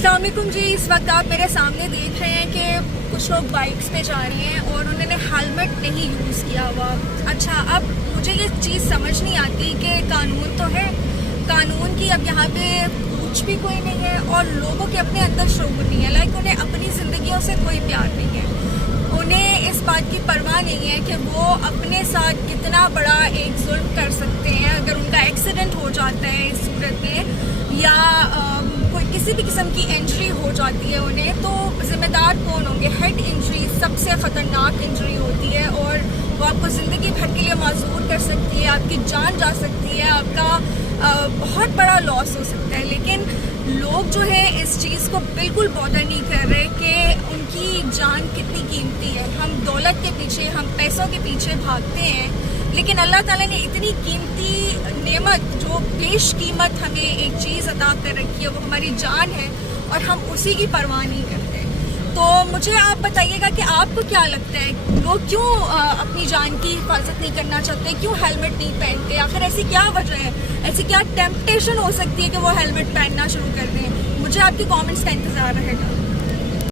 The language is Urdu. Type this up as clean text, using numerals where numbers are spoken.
السلام علیکم جی. اس وقت آپ میرے سامنے دیکھ رہے ہیں کہ کچھ لوگ بائکس پہ جا رہے ہیں اور انہوں نے ہیلمٹ نہیں یوز کیا ہوا. اچھا, اب مجھے یہ چیز سمجھ نہیں آتی کہ قانون تو ہے, قانون کی اب یہاں پہ پوچھ بھی کوئی نہیں ہے اور لوگوں کے اپنے اندر شعور نہیں ہے. انہیں اپنی زندگیوں سے کوئی پیار نہیں ہے, انہیں اس بات کی پرواہ نہیں ہے کہ وہ اپنے ساتھ کتنا بڑا ایک ظلم کر سکتے ہیں. اگر ان کا ایکسیڈنٹ ہو جاتا ہے اس صورت میں, یا کوئی کسی بھی قسم کی انجری ہو جاتی ہے انہیں, تو ذمہ دار کون ہوں گے؟ ہیڈ انجری سب سے خطرناک انجری ہوتی ہے اور وہ آپ کو زندگی بھر کے لیے معذور کر سکتی ہے, آپ کی جان جا سکتی ہے, آپ کا بہت بڑا لاس ہو سکتا ہے. لیکن لوگ جو ہے اس چیز کو بالکل بادر نہیں کر رہے کہ ان کی جان کتنی قیمتی ہے. ہم دولت کے پیچھے, ہم پیسوں کے پیچھے بھاگتے ہیں, لیکن اللہ تعالیٰ نے اتنی قیمتی نعمت, جو بیش قیمت ہمیں ایک چیز عطا کر رکھی ہے, وہ ہماری جان ہے اور ہم اسی کی پرواہ نہیں کرتے. تو مجھے آپ بتائیے گا کہ آپ کو کیا لگتا ہے, لوگ کیوں اپنی جان کی حفاظت نہیں کرنا چاہتے, کیوں ہیلمٹ نہیں پہنتے؟ آخر ایسی کیا وجہ ہے, ایسی کیا ٹیمپٹیشن ہو سکتی ہے کہ وہ ہیلمٹ پہننا شروع کر دیں؟ مجھے آپ کے کامنٹس کا انتظار رہے گا.